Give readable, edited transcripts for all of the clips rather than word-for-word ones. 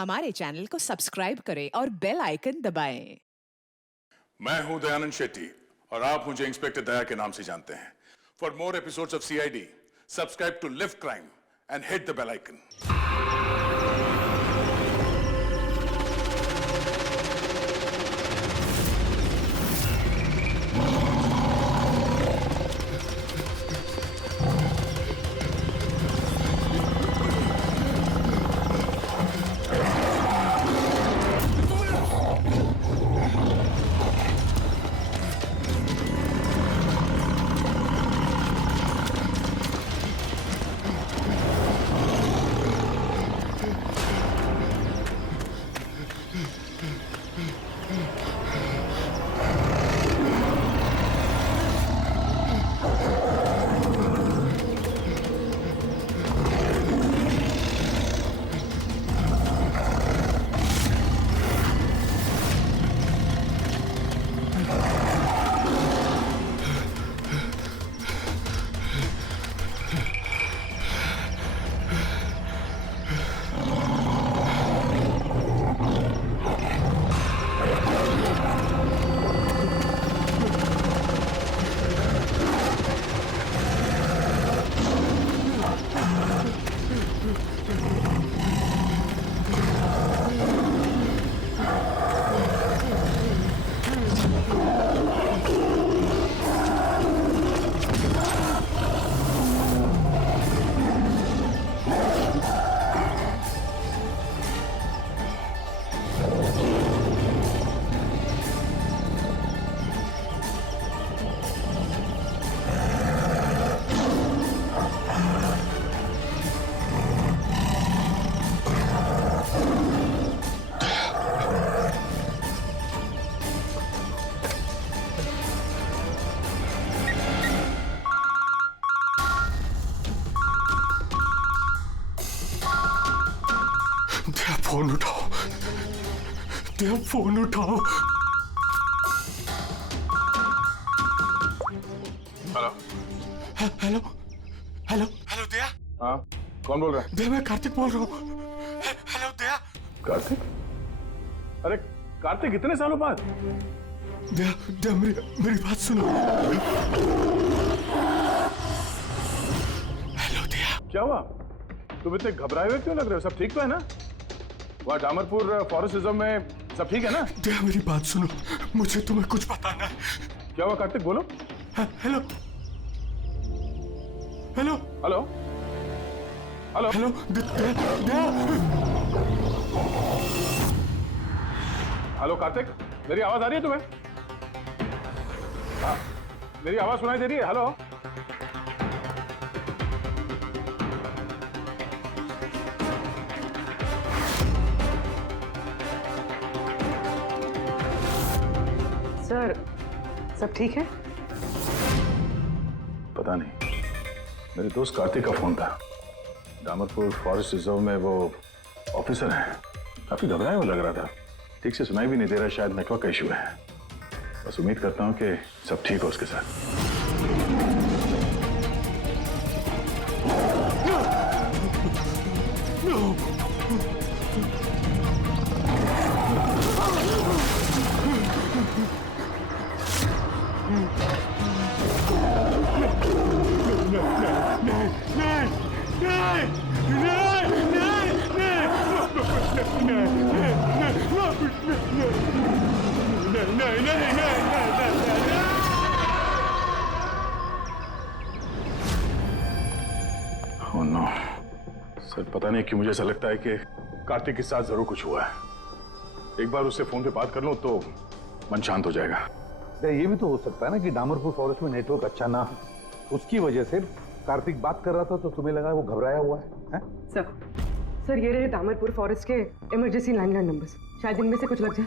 हमारे चैनल को सब्सक्राइब करें और बेल आइकन दबाएं। मैं हूं दयानंद शेट्टी और आप मुझे इंस्पेक्टर दया के नाम से जानते हैं। For more episodes of CID, subscribe to live crime and hit the bell icon. Phone उठाओ, दया फोन उठाओ। Hello hello hello hello Daya. हाँ, कौन बोल रहा है? दया मैं कार्तिक बोल रहा हूँ। हेलो दया। कार्तिक? अरे कार्तिक, इतने सालों बाद? दया दया मेरी बात सुनो। हेलो दया। क्या हुआ? तुम इतने घबराए हुए क्यों लग रहे हो? सब ठीक तो है ना? वहाँ डामरपुर फॉरेस्ट रिजर्व में सब ठीक है ना? दया मेरी बात सुनो, मुझे तुम्हें कुछ बताना है। क्या हुआ कार्तिक, बोलो। Hello hello hello hello hello Daya. Hello Kartik, मेरी आवाज आ रही है तुम्हें? हाँ, मेरी आवाज सुनाई दे रही है? हेलो सर, सब ठीक है? पता नहीं, मेरे दोस्त कार्तिक का फोन था। डामरपुर फॉरेस्ट रिजर्व में वो ऑफिसर हैं। काफी घबराया हुआ लग रहा था। ठीक से सुनाई भी नहीं दे रहा, शायद नेटवर्क का इशू है। बस उम्मीद करता हूँ कि सब ठीक हो उसके साथ। Oh no. सर पता नहीं क्यों मुझे ऐसा लगता है कि कार्तिक के साथ जरूर कुछ हुआ है। एक बार उससे फोन पे बात कर लो तो मन शांत हो जाएगा। ये भी तो हो सकता है ना कि डामरपुर फॉरेस्ट में नेटवर्क अच्छा ना हो, उसकी वजह से कार्तिक बात कर रहा था तो तुम्हें लगा वो घबराया हुआ है? सर ये रहे डामरपुर फॉरेस्ट के इमरजेंसी लैंडलाइन नंबर्स, शायद इनमें से कुछ लग जाए।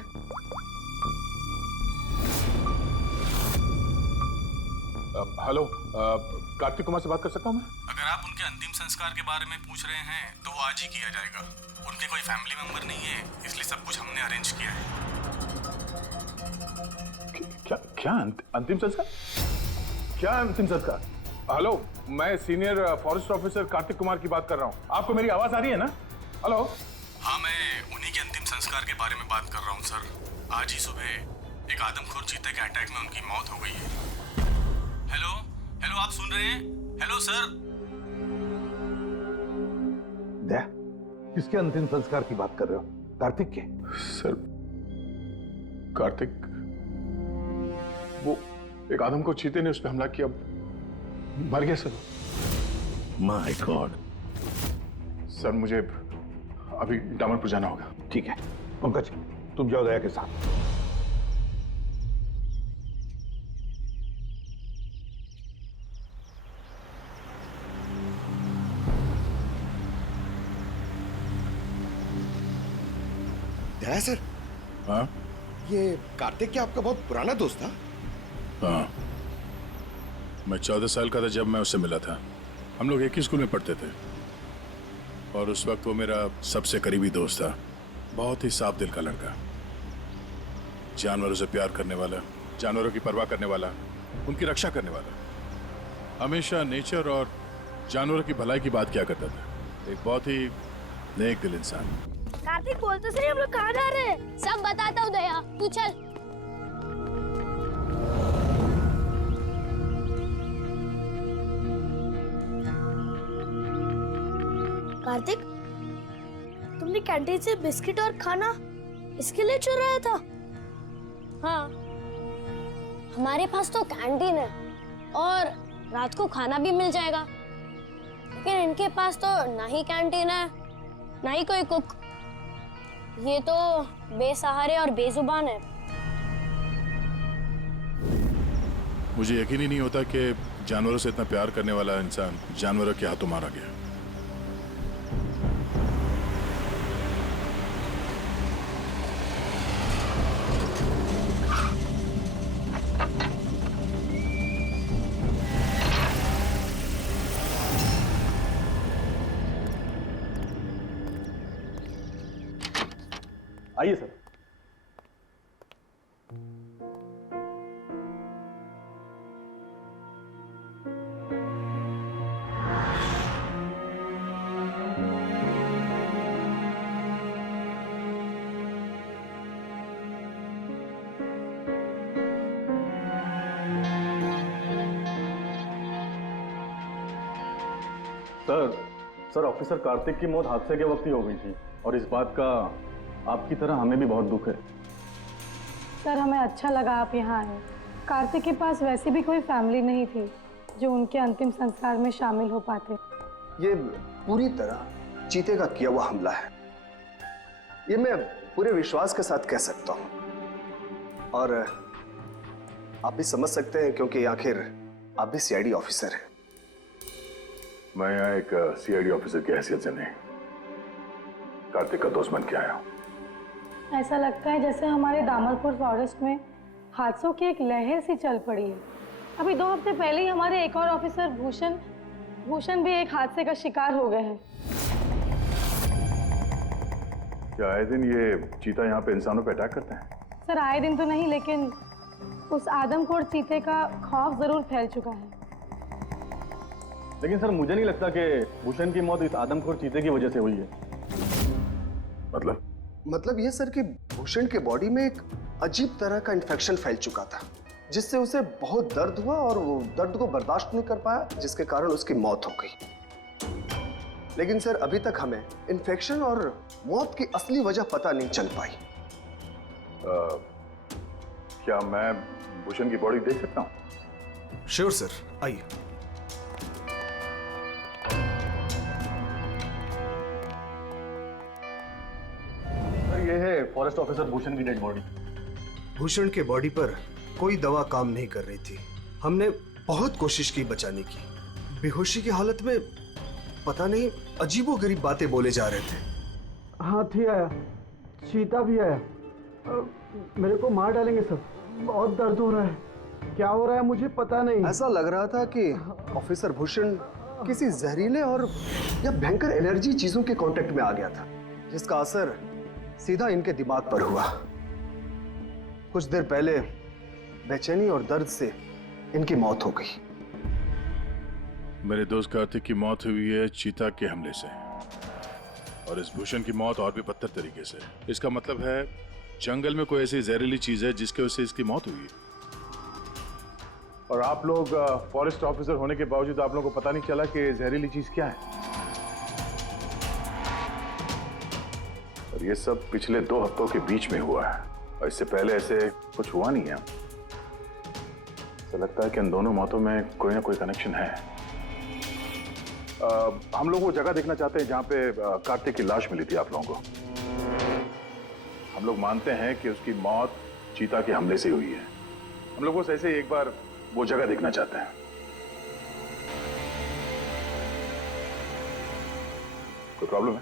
हेलो, कार्तिक कुमार से बात कर सकता हूँ मैं? अगर आप उनके अंतिम संस्कार के बारे में पूछ रहे हैं तो वो आज ही किया जाएगा। उनके कोई फैमिली मेंबर नहीं है, इसलिए सब कुछ हमने अरेंज किया है। क्या क्या अंतिम संस्कार? क्या अंतिम संस्कार? हेलो, मैं senior forest officer Kartik Kumar की बात कर रहा हूँ। आपको मेरी आवाज आ रही है ना? हेलो। हाँ, मैं उन्हीं संस्कार के बारे में बात कर रहा हूँ सर। आज ही सुबह एक आदमखोर चीते के अटैक में उनकी मौत हो गई है। हेलो हेलो, आप सुन रहे हैं? Hello sir. दया, किसके अंतिम संस्कार की बात कर रहे हो? कार्तिक के? सर, कार्तिक, वो एक आदम को चीते ने उस पर हमला किया, मर गया सर। My God. सर, मुझे अभी डामरपुर जाना होगा। ठीक है पंकज, तुम जाओ दया के साथ। दया सर, हाँ ये कार्तिक क्या आपका बहुत पुराना दोस्त था? हाँ, मैं 14 साल का था जब मैं उससे मिला था। हम लोग एक ही स्कूल में पढ़ते थे और उस वक्त वो मेरा सबसे करीबी दोस्त था। बहुत ही साफ दिल का लड़का, जानवरों से प्यार करने वाला, जानवरों की परवाह करने वाला, उनकी रक्षा करने वाला। हमेशा नेचर और जानवरों की भलाई की बात किया करता था। एक बहुत ही नेक दिल इंसान। कार्तिक बोलते सही, हम लोग कहाँ जा रहे हैं? सब बताता हूँ दया, तू चल। कार्तिक, तुमने कैंटीन से बिस्किट और खाना इसके लिए चुराया था? हाँ, हमारे पास तो कैंटीन है और रात को खाना भी मिल जाएगा, लेकिन इनके पास तो ना ही कैंटीन है ना ही कोई कुक। ये तो बेसहारे और बेजुबान है। मुझे यकीन ही नहीं होता कि जानवरों से इतना प्यार करने वाला इंसान जानवरों के हाथों मारा गया। आइए सर। सर ऑफिसर कार्तिक की मौत हादसे के वक्त ही हो गई थी और इस बात का आपकी तरह हमें भी बहुत दुख है। सर, हमें अच्छा लगा आप यहाँ आए। कार्तिक के पास वैसे भी कोई फैमिली नहीं थी जो उनके अंतिम संस्कार में शामिल हो पाते। ये पूरी तरह चीते का किया हुआ हमला है, ये मैं पूरे विश्वास के साथ कह सकता हूँ। और आप भी समझ सकते हैं क्योंकि आखिर आप भी सीआईडी ऑफिसर हैं। मैं यहाँ एक सीआईडी ऑफिसर की हैसियत से नहीं, कार्तिक का दोस्त बन के आया हूँ। ऐसा लगता है जैसे हमारे दामरपुर फॉरेस्ट में हादसों की एक लहर सी चल पड़ी है। अभी 2 हफ्ते पहले ही हमारे एक और ऑफिसर भूषण भी एक हादसे का शिकार हो गए हैं। क्या आए दिन ये चीता यहाँ पे इंसानों पे अटैक करते हैं? सर, आए दिन तो नहीं, लेकिन उस आदमखोर चीते का खौफ जरूर फैल चुका है। लेकिन सर, मुझे नहीं लगता कि भूषण की मौत इस आदमखोर चीते की वजह से हुई है। मतलब ये सर कि भूषण के बॉडी में एक अजीब तरह का इन्फेक्शन फैल चुका था, जिससे उसे बहुत दर्द हुआ और वो दर्द को बर्दाश्त नहीं कर पाया, जिसके कारण उसकी मौत हो गई। लेकिन सर, अभी तक हमें इन्फेक्शन और मौत की असली वजह पता नहीं चल पाई। क्या मैं भूषण की बॉडी देख सकता हूँ? श्योर सर, आइए। ये है फॉरेस्ट ऑफिसर भूषण की डेड बॉडी। भूषण के बॉडी पर कोई दवा काम नहीं कर रही थी। हमने बहुत कोशिश की बचाने की। बेहोशी की हालत में पता नहीं अजीबोगरीब बातें बोले जा रहे थे। हाथी आया, चीता भी आया, मेरे को मार डालेंगे सर। बहुत दर्द हो रहा है, क्या हो रहा है मुझे पता नहीं। ऐसा लग रहा था कि ऑफिसर भूषण किसी जहरीले और या भयंकर एलर्जी चीजों के कांटेक्ट में आ गया था, जिसका असर सीधा इनके दिमाग पर हुआ। कुछ देर पहले बेचैनी और दर्द से इनकी मौत हो गई। मेरे दोस्त कार्तिक की मौत हुई है चीता के हमले से, और इस भूषण की मौत और भी बदतर तरीके से। इसका मतलब है जंगल में कोई ऐसी जहरीली चीज है जिसके वजह से इसकी मौत हुई है। और आप लोग फॉरेस्ट ऑफिसर होने के बावजूद आप लोगों को पता नहीं चला कि जहरीली चीज क्या है। और ये सब पिछले 2 हफ्तों के बीच में हुआ है और इससे पहले ऐसे कुछ हुआ नहीं है। ऐसा लगता है कि इन दोनों मौतों में कोई ना कोई कनेक्शन है। हम लोग वो जगह देखना चाहते हैं जहां पे कार्तिक की लाश मिली थी आप लोगों को। हम लोग मानते हैं कि उसकी मौत चीता के हमले से हुई है। हम लोग बस ऐसे ही एक बार वो जगह देखना चाहते हैं। कोई प्रॉब्लम है?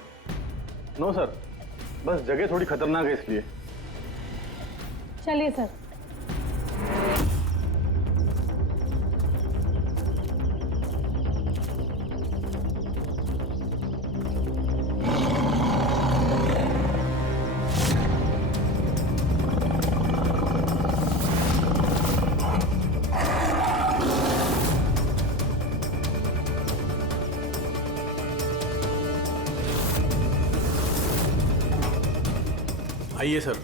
नो सर, बस जगह थोड़ी खतरनाक है इसलिए। चलिए सर। आइए सर।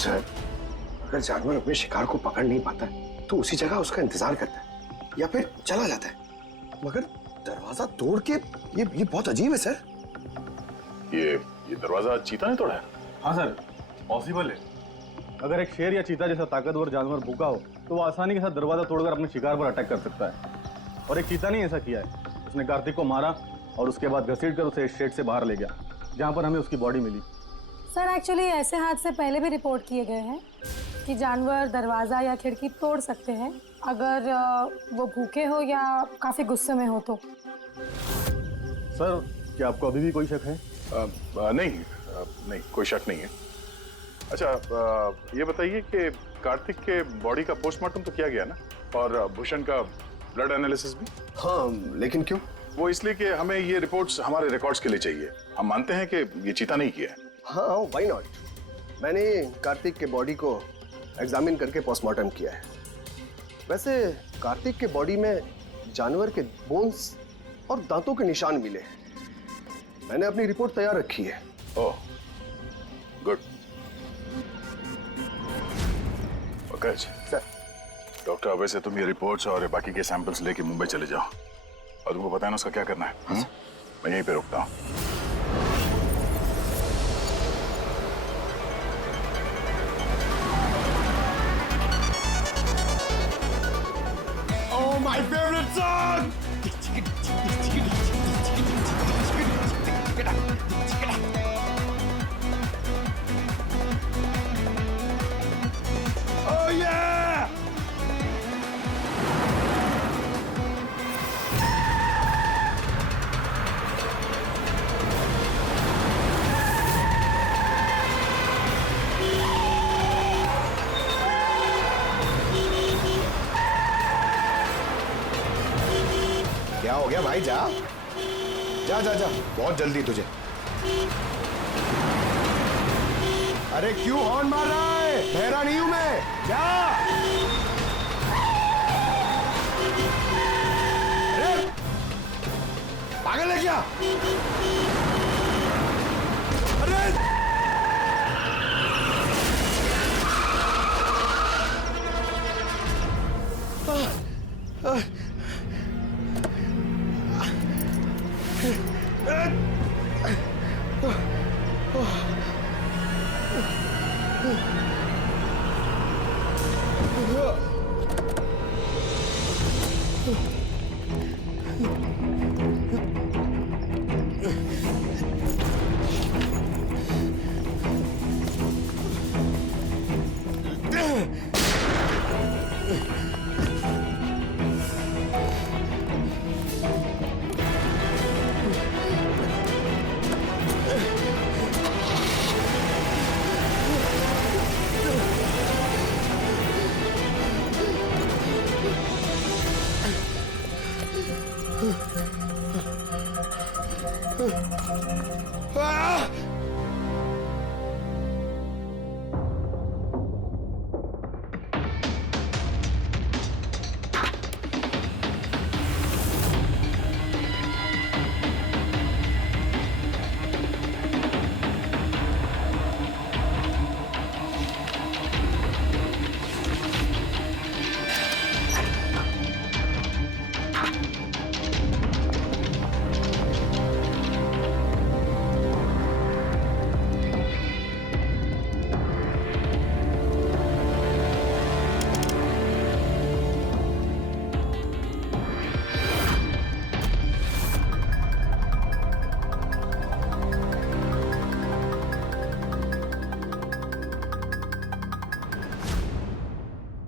सर, अगर जानवर अपने शिकार को पकड़ नहीं पाता तो उसी जगह उसका इंतजार करता है या फिर चला जाता है। मगर दरवाजा तोड़ के ये बहुत अजीब है सर। ये दरवाजा चीता ने तोड़ा है? हाँ सर, पॉसिबल है। अगर एक शेर या चीता जैसा ताकतवर जानवर भूखा हो तो वो आसानी के साथ दरवाजा तोड़कर अपने शिकार पर अटैक कर सकता है। और एक चीता ने ऐसा किया है। उसने कार्तिक को मारा और उसके बाद घसीटकर उसे शेड से बाहर ले गया, जहाँ पर हमें उसकी बॉडी मिली। सर एक्चुअली ऐसे हादसे पहले भी रिपोर्ट किए गए हैं कि जानवर दरवाज़ा या खिड़की तोड़ सकते हैं अगर वो भूखे हो या काफ़ी गुस्से में हो तो। सर, क्या आपको अभी भी कोई शक है? नहीं, कोई शक नहीं है। अच्छा, ये बताइए कि कार्तिक के बॉडी का पोस्टमार्टम तो किया गया ना, और भूषण का ब्लड एनालिसिस भी? हाँ, लेकिन क्यों? वो इसलिए कि हमें ये रिपोर्ट्स हमारे रिकॉर्ड्स के लिए चाहिए। हम मानते हैं कि ये चीता नहीं किया है। हाँ, व्हाई नॉट। मैंने कार्तिक के बॉडी को एग्जामिन करके पोस्टमार्टम किया है। वैसे कार्तिक के बॉडी में जानवर के बोन्स और दांतों के निशान मिले हैं। मैंने अपनी रिपोर्ट तैयार रखी है। ओह, गुड। Okay sir. डॉक्टर, अब से तुम ये रिपोर्ट्स और बाकी के सैंपल्स लेके मुंबई चले जाओ और तुमको पता है ना उसका क्या करना है। मैं यहीं पे रुकता हूँ। My favorite song! Oh yeah! क्या हो गया भाई? जा जा जा जा, बहुत जल्दी तुझे। अरे क्यों हॉर्न मार रहा है? बहरा नहीं हूं मैं। जा। अरे पागल है क्या? अरे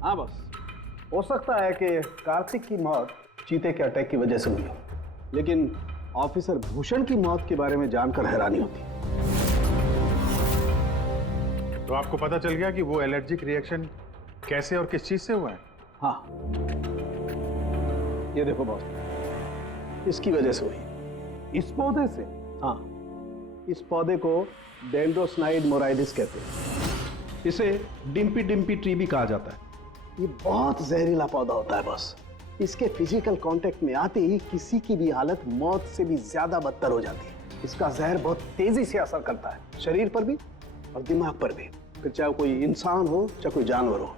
हाँ बस, हो सकता है कि कार्तिक की मौत चीते के अटैक की वजह से हुई हो, लेकिन ऑफिसर भूषण की मौत के बारे में जानकर हैरानी होती। तो आपको पता चल गया कि वो एलर्जिक रिएक्शन कैसे और किस चीज से हुआ है? हाँ, ये देखो बॉस, इसकी वजह से हुई। इस पौधे से? हाँ, इस पौधे को डेंड्रोस्नाइड मोराइडिस कहते हैं। इसे डिम्पी डिम्पी ट्री भी कहा जाता है। ये बहुत जहरीला पौधा होता है बॉस। इसके फिजिकल कांटेक्ट में आते ही किसी की भी हालत मौत से भी ज्यादा बदतर हो जाती है। इसका जहर बहुत तेजी से असर करता है, शरीर पर भी और दिमाग पर भी, फिर चाहे कोई इंसान हो चाहे कोई जानवर हो।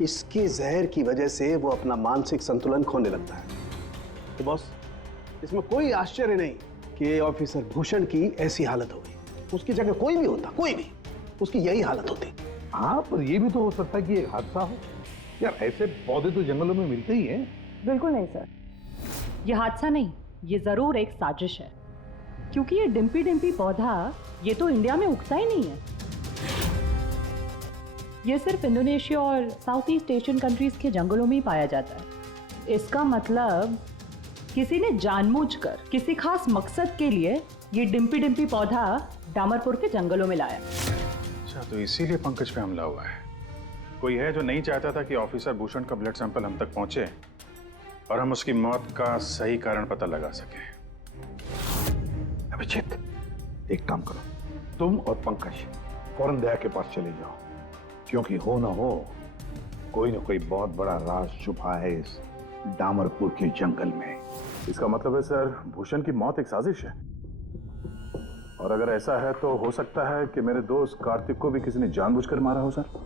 इसके जहर की वजह से वो अपना मानसिक संतुलन खोने लगता है। तो बॉस, इसमें कोई आश्चर्य नहीं कि ऑफिसर भूषण की ऐसी हालत हो गई। उसकी जगह कोई भी होता, कोई भी, उसकी यही हालत होती। हाँ, पर ये भी तो हो सकता है कि एक हादसा हो। यार, ऐसे पौधे तो जंगलों में मिलते ही हैं। बिल्कुल नहीं सर, ये हादसा नहीं, ये जरूर एक साजिश है, क्योंकि ये डिम्पी डिम्पी पौधा ये तो इंडिया में उगता ही नहीं है। ये सिर्फ इंडोनेशिया और साउथ ईस्ट एशियन कंट्रीज के जंगलों में ही पाया जाता है। इसका मतलब किसी ने जानबूझकर किसी खास मकसद के लिए ये डिम्पी डिम्पी पौधा डामरपुर के जंगलों में लाया। अच्छा, तो इसीलिए पंकज पे हमला हुआ है। कोई है जो नहीं चाहता था कि ऑफिसर भूषण का ब्लड सैंपल हम तक पहुंचे और हम उसकी मौत का सही कारण पता लगा सके। अभिजीत, एक काम करो, तुम और पंकज फौरन दया के पास चले जाओ, क्योंकि हो ना हो कोई ना कोई बहुत बड़ा राज छुपा है इस डामरपुर के जंगल में। इसका मतलब है सर, भूषण की मौत एक साजिश है, और अगर ऐसा है तो हो सकता है कि मेरे दोस्त कार्तिक को भी किसी ने जानबूझकर मारा हो सर।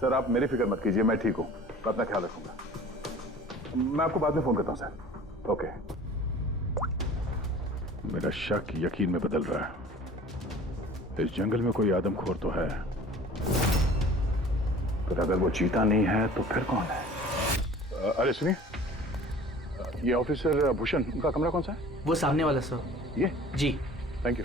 सर आप मेरी फिक्र मत कीजिए, मैं ठीक हूँ, मैं अपना ख्याल रखूंगा। मैं आपको बाद में फोन करता हूँ सर। ओके। मेरा शक यकीन में बदल रहा है। इस जंगल में कोई आदमखोर तो है, पर अगर वो चीता नहीं है तो फिर कौन है? अरे सुनिए, ये ऑफिसर भूषण, उनका कमरा कौन सा है? वो सामने वाला सर। ये? जी, थैंक यू।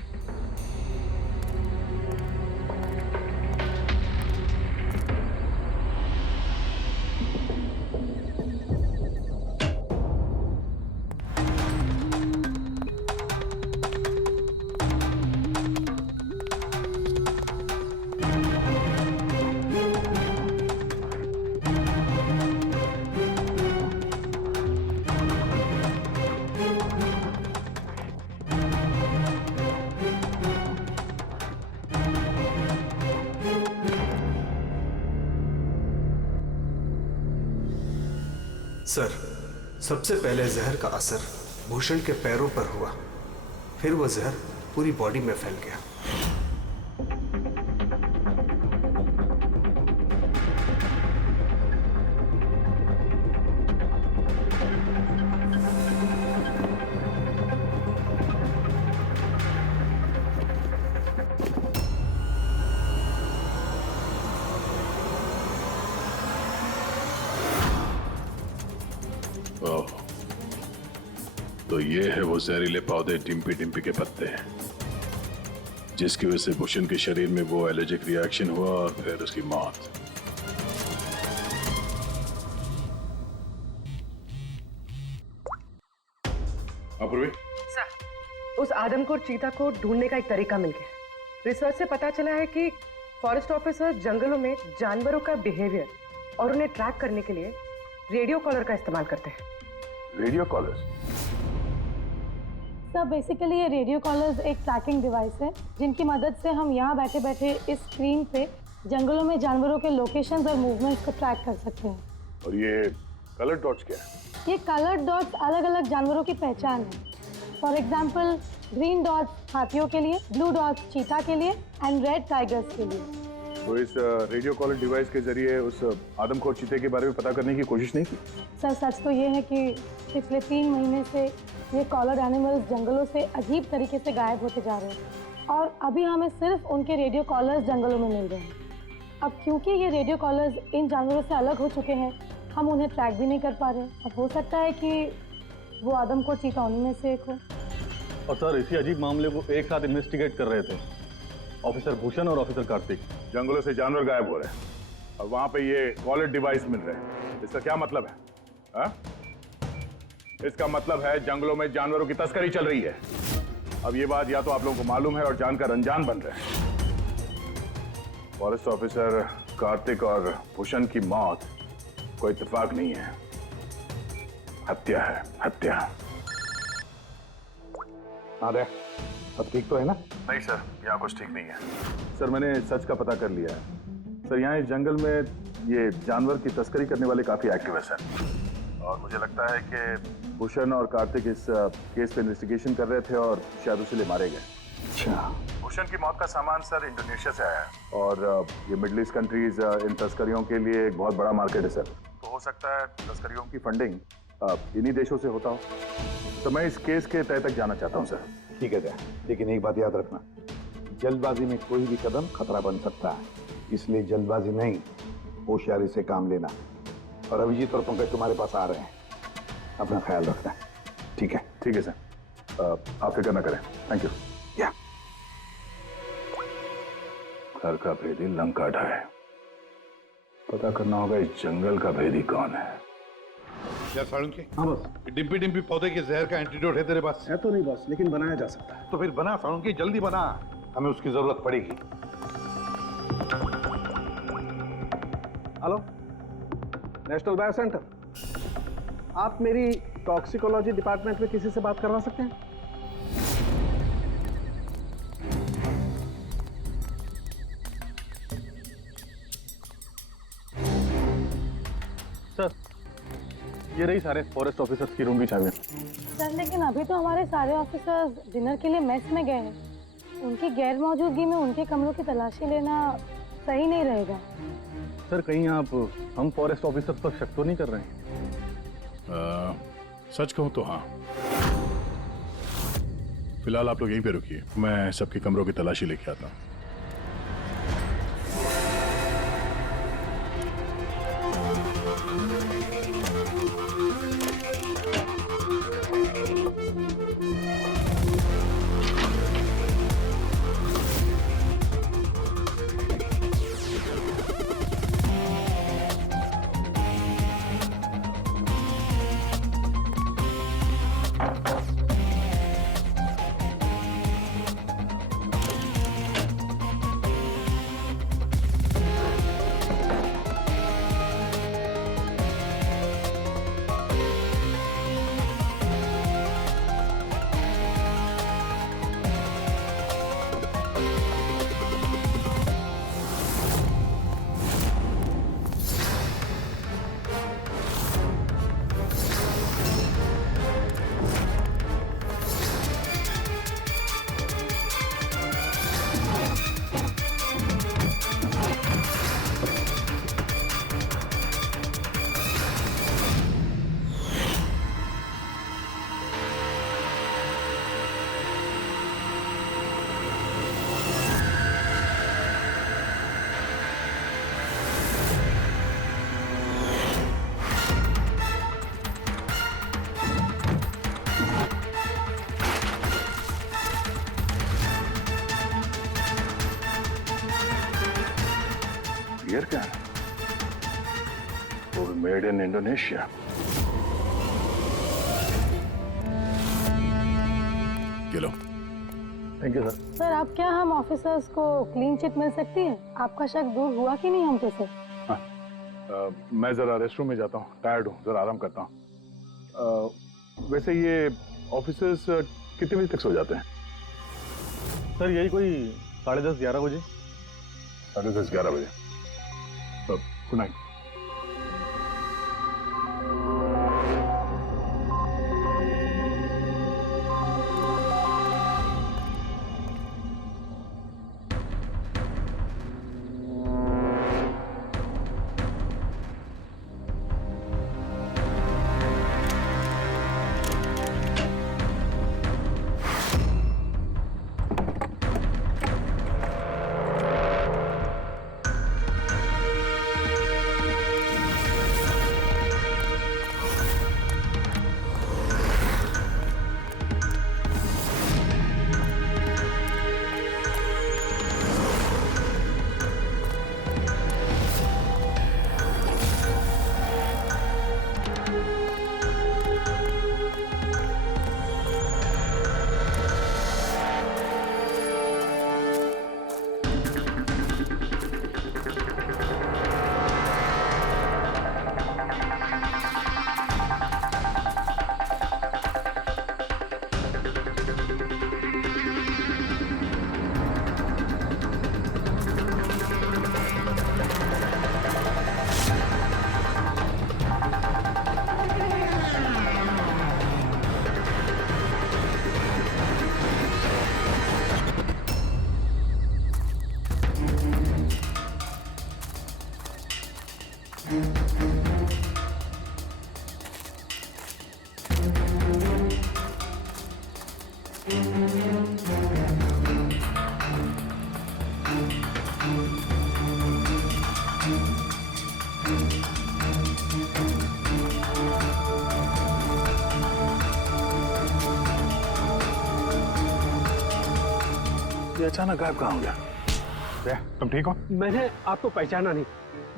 सर, सबसे पहले जहर का असर भूषण के पैरों पर हुआ, फिर वो जहर पूरी बॉडी में फैल गया। तो ये है वो जहरीले पौधे डिम्पी डिम्पी के पत्ते हैं, जिसकी वजह से भूषण के शरीर में वो एलर्जिक रिएक्शन हुआ और फिर उसकी मौत। अपूर्वी, सर, उस आदमखोर चीता को ढूंढने का एक तरीका मिल गया। रिसर्च से पता चला है कि फॉरेस्ट ऑफिसर जंगलों में जानवरों का बिहेवियर और उन्हें ट्रैक करने के लिए रेडियो कॉलर का इस्तेमाल करते हैं। Radio callers? सर बेसिकली ये रेडियो कॉलर्स एक ट्रैकिंग डिवाइस है जिनकी मदद से हम यहाँ बैठे बैठे इस स्क्रीन पे जंगलों में जानवरों के लोकेशंस और मूवमेंट्स को ट्रैक कर सकते हैं। और ये कलर डॉट्स क्या है? ये कलर्ड डॉट्स अलग अलग जानवरों की पहचान है। फॉर एग्जाम्पल ग्रीन डॉट्स हाथियों के लिए, ब्लू डॉट्स चीता के लिए एंड रेड टाइगर्स के लिए। तो इस रेडियो कॉलर डिवाइस के जरिए उस आदमखोर चीते के बारे में पता करने की कोशिश नहीं की? सर सच तो ये है कि पिछले 3 महीने से ये कॉलर्ड एनिमल्स जंगलों से अजीब तरीके से गायब होते जा रहे हैं और अभी हमें सिर्फ उनके रेडियो कॉलर्स जंगलों में मिल रहे हैं। अब क्योंकि ये रेडियो कॉलर्स इन जानवरों से अलग हो चुके हैं, हम उन्हें ट्रैक भी नहीं कर पा रहे। अब हो सकता है कि वो आदमखोर चीता उन्हीं में से एक हो। और सर इसी अजीब मामले को एक साथ इन्वेस्टिगेट कर रहे थे ऑफिसर भूषण और ऑफिसर कार्तिक। जंगलों से जानवर गायब हो रहे हैं और वहां पे ये कॉलर डिवाइस मिल रहे हैं। इसका क्या मतलब है? हा? इसका मतलब है जंगलों में जानवरों की तस्करी चल रही है। अब ये बात या तो आप लोगों को मालूम है और जानकर अनजान बन रहे हैं। फॉरेस्ट ऑफिसर कार्तिक और भूषण की मौत कोई इत्तेफाक नहीं है, हत्या है, हत्या। हाँ रे, अब ठीक तो है ना? नहीं सर, यहाँ कुछ ठीक नहीं है। सर मैंने सच का पता कर लिया है। सर यहाँ इस जंगल में ये जानवर की तस्करी करने वाले काफी एक्टिविस्ट हैं और मुझे लगता है कि भूषण और कार्तिक इस केस पे इन्वेस्टिगेशन कर रहे थे और शायद उसी लिए मारे गए। अच्छा। भूषण की मौत का सामान सर इंडोनेशिया से आया है और ये मिडिल ईस्ट कंट्रीज इन तस्करियों के लिए एक बहुत बड़ा मार्केट है सर। तो हो सकता है तस्करियों की फंडिंग इन्हीं देशों से होता हो। तो मैं इस केस के तह तक जाना चाहता हूँ सर। ठीक है, लेकिन एक बात याद रखना, जल्दबाजी में कोई भी कदम खतरा बन सकता है, इसलिए जल्दबाजी नहीं, होशियारी से काम लेना। और अभिजीत और पंकज तुम्हारे पास आ रहे हैं, अपना ख्याल रखना। ठीक है? ठीक है सर, आप फिक्र न करें। Thank you. या घर का भेदी लंका ढाए, पता करना होगा इस जंगल का भेदी कौन है। क्या साळुंके? हाँ बस। डिम्पी डिम्पी पौधे के जहर का एंटीडोट है तेरे पास? है तो नहीं बस, लेकिन बनाया जा सकता है। तो फिर बना साळुंके, जल्दी बना, हमें उसकी जरूरत पड़ेगी। हेलो, नेशनल बायो सेंटर, आप मेरी टॉक्सिकोलॉजी डिपार्टमेंट में किसी से बात करवा सकते हैं? सर ये रही सारे फॉरेस्ट ऑफिसर्स की रूम की चाबियां। सर लेकिन अभी तो हमारे सारे ऑफिसर्स डिनर के लिए मेस में गए हैं। उनकी गैर मौजूदगी में उनके कमरों की तलाशी लेना सही नहीं रहेगा। सर कहीं आप हम फॉरेस्ट ऑफिसर पर शक तो नहीं कर रहे हैं? सच कहूं तो हाँ। फिलहाल आप लोग यहीं पे रुकिए, मैं सबके कमरों की तलाशी लेके आता हूँ। बियर क्या है? वो भी मेड इन इंडोनेशिया। ये लो। Thank you sir. सर अब क्या हम ऑफिसर्स को क्लीन चिट मिल सकती है? आपका शक दूर हुआ कि नहीं हम पे से? मैं जरा रेस्टरूम में जाता हूँ, टायर्ड हूँ, जरा आराम करता हूँ। वैसे ये ऑफिसर्स कितने बजे तक सो जाते हैं? सर यही कोई 10:30-11 बजे। 10:30-11 बजे। Good night. ये अचानक गायब कहाँ हो गया? तुम ठीक हो? मैंने आपको पहचाना नहीं।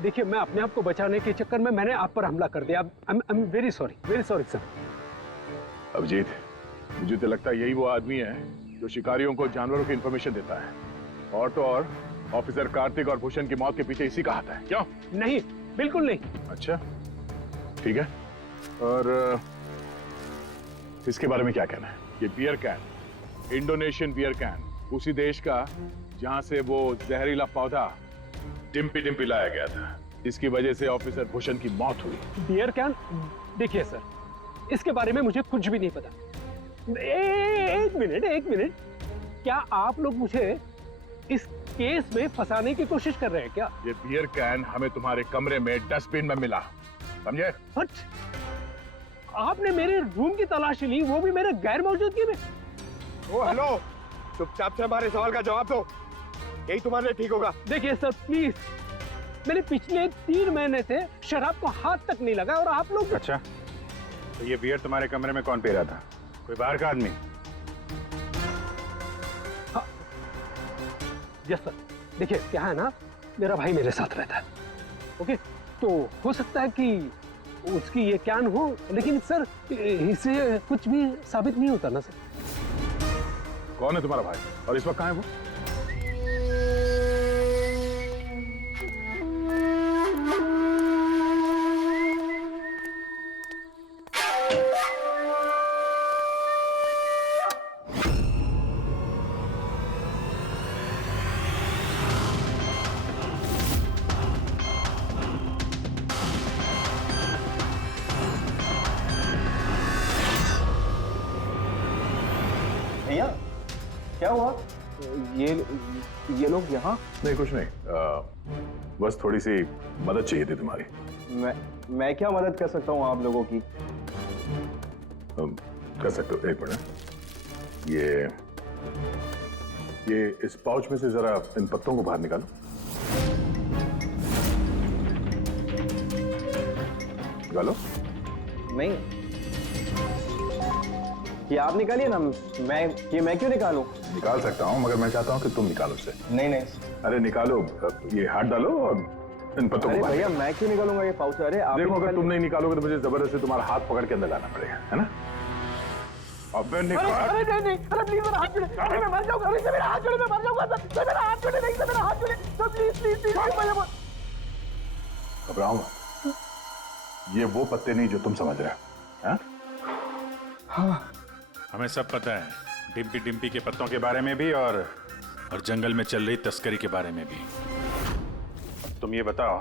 देखिए, मैं अपने आप को बचाने के चक्कर में मैंने आप पर हमला कर दिया। I am very sorry sir. Abhijeet, मुझे तो लगता है यही वो आदमी है जो शिकारियों को जानवरों की इंफॉर्मेशन देता है। और तो और ऑफिसर कार्तिक और भूषण की मौत के पीछे इसी का हाथ है। क्यों? नहीं, बिल्कुल नहीं। अच्छा, ठीक है। और इसके बारे में क्या कहना है? ये beer can, Indonesian beer can, उसी देश का जहां से वो जहरीला पौधा डिम्पी डिम्पी लाया गया था, जिसकी वजह से ऑफिसर भूषण की मौत हुई। Beer can? देखिए सर, इसके बारे में मुझे कुछ भी नहीं पता। एक मिनट, क्या आप लोग मुझे इस केस में फंसाने की कोशिश कर रहे हैं क्या? ये बियर कैन हमें तुम्हारे कमरे में डस्टबिन में मिला, समझे? आपने मेरे रूम की तलाशी ली, वो भी मेरे गैर मौजूदगी में। ओ हेलो, चुपचाप से हमारे सवाल का जवाब दो, यही तुम्हारे लिए ठीक होगा। देखिए सर प्लीज, मैंने पिछले 3 महीने से शराब को हाथ तक नहीं लगा और आप लोग। अच्छा, तो ये बियर तुम्हारे कमरे में कौन पी रहा था? कोई बाहर का आदमी? हाँ, यस सर। देखिए क्या है ना, मेरा भाई मेरे साथ रहता है, ओके? तो हो सकता है कि उसकी ये कैन हो, लेकिन सर इससे कुछ भी साबित नहीं होता ना सर। कौन है तुम्हारा भाई और इस वक्त कहाँ है वो? भैया, क्या हुआ? ये लोग यहाँ? नहीं, कुछ नहीं, बस थोड़ी सी मदद चाहिए थी तुम्हारी। मैं क्या मदद कर सकता हूँ आप लोगों की? कर सकते हो। एक मिनट, ये इस पाउच में से जरा इन पत्तों को बाहर निकालो। निकालो। नहीं, ये आप निकालिए ना, मैं क्यों निकालूं? निकाल सकता हूँ, मगर मैं चाहता हूँ कि तुम निकालो उसे। नहीं। अरे निकालो, ये हाथ डालो और इन पत्तों को बाहर। भैया मैं क्यों निकालूंगा ये पाउच? अरे आप देखो, अगर तुम नहीं निकालोगे तो मुझे जबरदस्ती तुम्हारा हाथ पकड़ के अंदर लाना पड़ेगा, है ना? अबे निकाल। अरे नहीं, अरे प्लीज मेरा हाथ छोड़े, अरे मैं मर जाऊंगा, अरे मेरा हाथ छोड़े, मैं मर जाऊंगा सर, मेरा हाथ छोड़े, नहीं सर मेरा हाथ छोड़े सर, प्लीज। घबराओ मत, ये वो पत्ते नहीं जो तुम समझ रहे हो, हैं? हाँ, हमें सब पता है, डिम्पी डिम्पी के पत्तों के बारे में भी और जंगल में चल रही तस्करी के बारे में भी। तुम ये बताओ,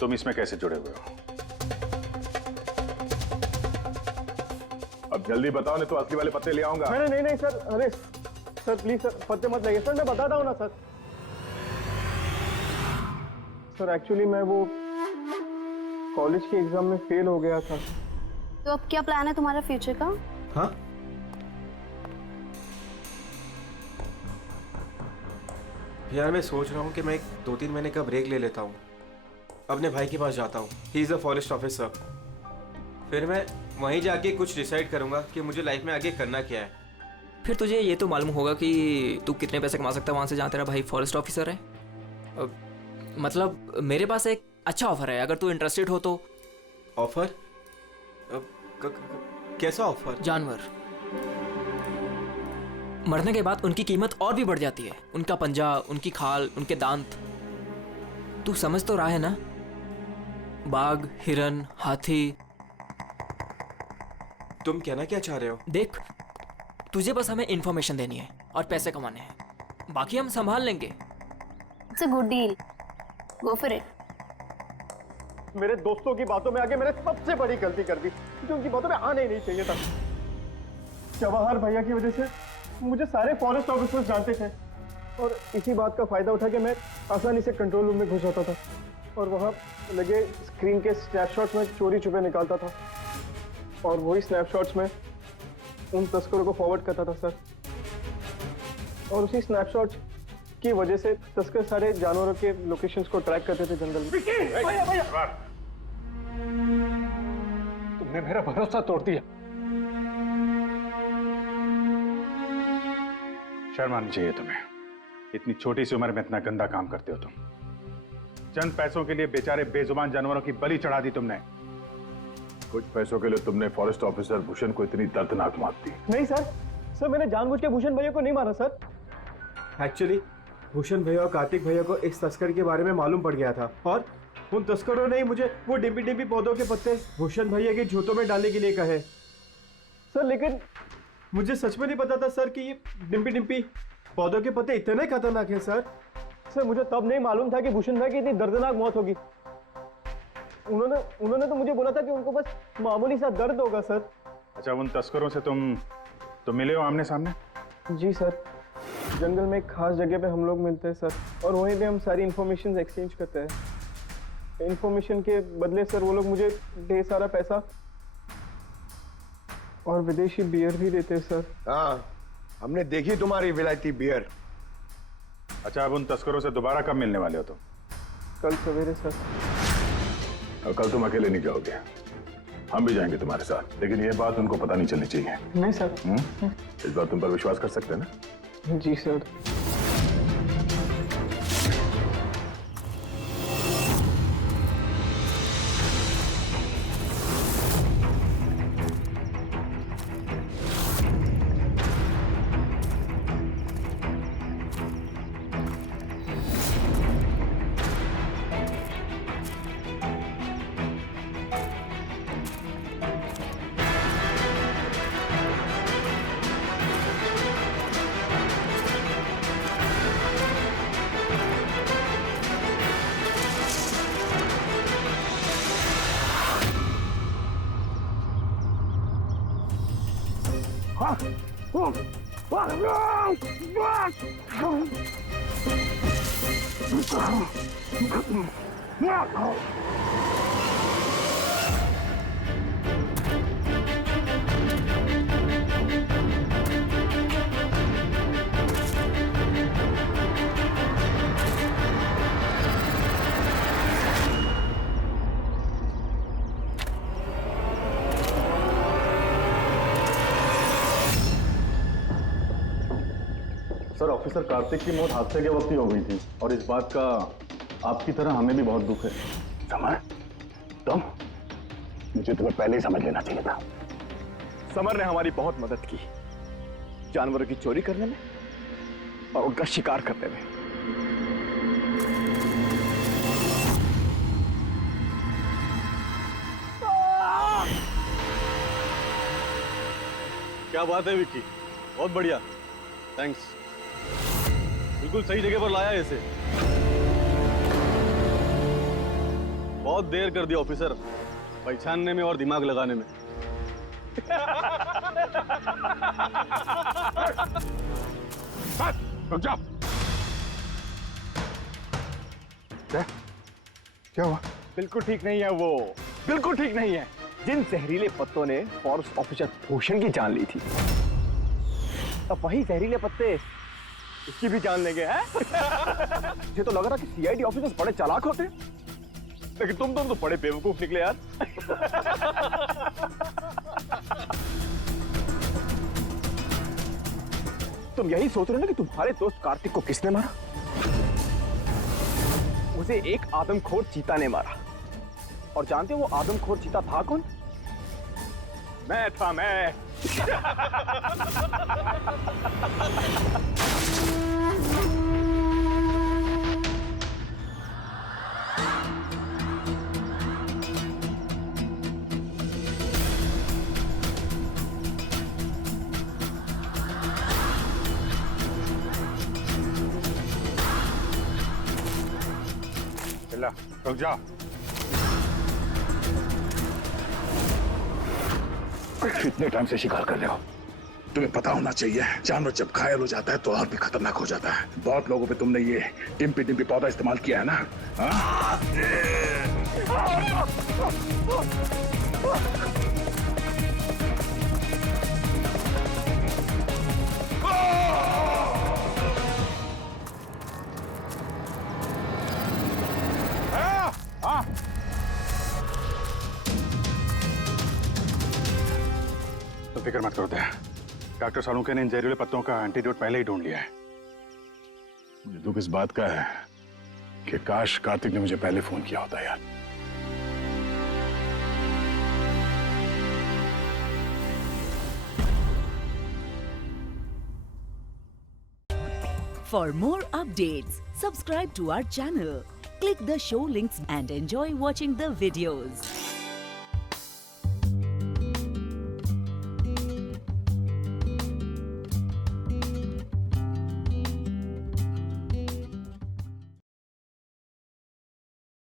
तुम इसमें कैसे जुड़े हुए हो? अब जल्दी बताओ, नहीं तो असली वाले पत्ते ले आऊंगा। नहीं नहीं सर, अरे सर प्लीज सर, पत्ते मत लगे सर, मैं बताता हूँ ना सर। सर एक्चुअली मैं वो कॉलेज के एग्जाम में फेल हो गया था। तो अब क्या प्लान है तुम्हारा फ्यूचर का? हाँ, यार मैं सोच रहा हूँ कि मैं 2-3 महीने का ब्रेक ले लेता हूँ, अपने भाई के पास जाता हूँ। He is a forest officer. फिर मैं वहीं जाके कुछ डिसाइड करूँगा कि मुझे लाइफ में आगे करना क्या है। फिर तुझे ये तो मालूम होगा कि तू कितने पैसे कमा सकता है वहाँ से जहाँ तेरा भाई फॉरेस्ट ऑफिसर है। मतलब मेरे पास एक अच्छा ऑफर है, अगर तू इंटरेस्टेड हो तो। ऑफर? कैसा ऑफर? जानवर मरने के बाद उनकी कीमत और भी बढ़ जाती है। उनका पंजा, उनकी खाल, उनके दांत। तू समझ तो रहा है ना? बाघ, हिरन, हाथी। तुम कहना क्या चाह रहे हो? देख, तुझे बस हमें इंफॉर्मेशन देनी है और पैसे कमाने हैं, बाकी हम संभाल लेंगे। It's a good deal. Go for it. मेरे दोस्तों की बातों में आगे मैंने सबसे बड़ी गलती कर दी, क्योंकि उनकी बातों में आने ही नहीं चाहिए था। जवाहर भैया की वजह से मुझे सारे फॉरेस्ट ऑफिसर्स जानते थे और इसी बात का फायदा उठा के मैं आसानी से कंट्रोल रूम में घुस जाता था और वहाँ लगे स्क्रीन के स्नैपशॉट्स में चोरी छुपे निकालता था और वही स्नैपशॉट्स में उन तस्करों को फॉरवर्ड करता था सर। और उसी स्नैपशॉट्स की वजह से तस्कर सारे जानवरों के लोकेशंस को ट्रैक करते थे जंगल में। भैया भैया, तुमने मेरा भरोसा तोड़ दिया। शर्म आनी चाहिए तुम्हें, इतनी छोटी सी उम्र में इतना गंदा काम करते हो तुम। चंद पैसों के लिए बेचारे बेजुबान जानवरों की बलि चढ़ा दी तुमने। कुछ पैसों के लिए तुमने फॉरेस्ट ऑफिसर भूषण को इतनी दर्दनाक मौत दी। नहीं सर, मैंने जानबूझ के भूषण भैया को नहीं मारा सर। एक्चुअली भूषण भैया और कार्तिक भैया को इस तस्कर के बारे में मालूम पड़ गया था और उन तस्करों ने मुझे वो डिम्पी डिम्पी पौधों के पत्ते भूषण भैया के जूतों में डालने के लिए कहे। सर लेकिन मुझे सच में नहीं पता था सर कि ये डिम्पी डिम्पी पौधों के पत्ते इतने खतरनाक हैं सर। सर मुझे तब नहीं मालूम था कि भूषण भाई की इतनी दर्दनाक मौत होगी। उन्होंने तो मुझे बोला था कि उनको बस मामूली सा दर्द होगा सर। अच्छा, उन तस्करों से तुम मिले हो आमने सामने? जी सर, जंगल में एक खास जगह पे हम लोग मिलते हैं सर और वहीं पे हम सारी इंफॉर्मेशन एक्सचेंज करते हैं। इंफॉर्मेशन के बदले सर वो लोग मुझे ढेर सारा पैसा और विदेशी बियर भी देते हैं सर। हाँ, हमने देखी तुम्हारी विलायती बियर। अच्छा, अब उन तस्करों से दोबारा कब मिलने वाले हो तुम? कल सवेरे सर। और कल तुम अकेले नहीं जाओगे, हम भी जाएंगे तुम्हारे साथ, लेकिन ये बात उनको पता नहीं चलनी चाहिए। नहीं सर। इस बात तुम पर विश्वास कर सकते हैं ना? जी सर। सर, ऑफिसर कार्तिक की मौत हादसे के वक्त ही हो गई थी और इस बात का आपकी तरह हमें भी बहुत दुख है। समर, तुम, मुझे तुम्हें पहले ही समझ लेना चाहिए था। समर ने हमारी बहुत मदद की, जानवरों की चोरी करने में और उनका शिकार करने में। क्या बात है विक्की, बहुत बढ़िया, थैंक्स। बिल्कुल सही जगह पर लाया इसे। बहुत देर कर दिया ऑफिसर, पहचानने में और दिमाग लगाने में। रुक जाओ। क्या हुआ? बिल्कुल ठीक नहीं है वो, बिल्कुल ठीक नहीं है। जिन जहरीले पत्तों ने फॉरेस्ट ऑफिसर भूषण की जान ली थी, अब वही जहरीले पत्ते इसकी भी जान लेंगे हैं? ये तो लग रहा कि सीआईडी ऑफिसर्स बड़े चालाक होते, लेकिन तुम तो बड़े बेवकूफ निकले यार। तुम यही सोच रहे हो ना कि तुम्हारे दोस्त कार्तिक को किसने मारा? उसे एक आदमखोर चीता ने मारा। और जानते हो वो आदमखोर चीता था कौन? मैं था, मैं। रुक जाओ। कितने टाइम से शिकार कर रहे हो? तुम्हें पता होना चाहिए, जानवर जब घायल हो जाता है तो और भी खतरनाक हो जाता है। बहुत लोगों पे तुमने ये टिम्पी टिम्पी पौधा इस्तेमाल किया है ना? तो फिक्र मत करो दया, डॉक्टर सालुंके ने इन जहरीले पत्तों का एंटीडोट पहले ही ढूंढ लिया है। मुझे दुख इस बात का है कि काश कार्तिक ने मुझे पहले फोन किया होता यार। For more updates, subscribe to our channel, click the show links and enjoy watching the videos.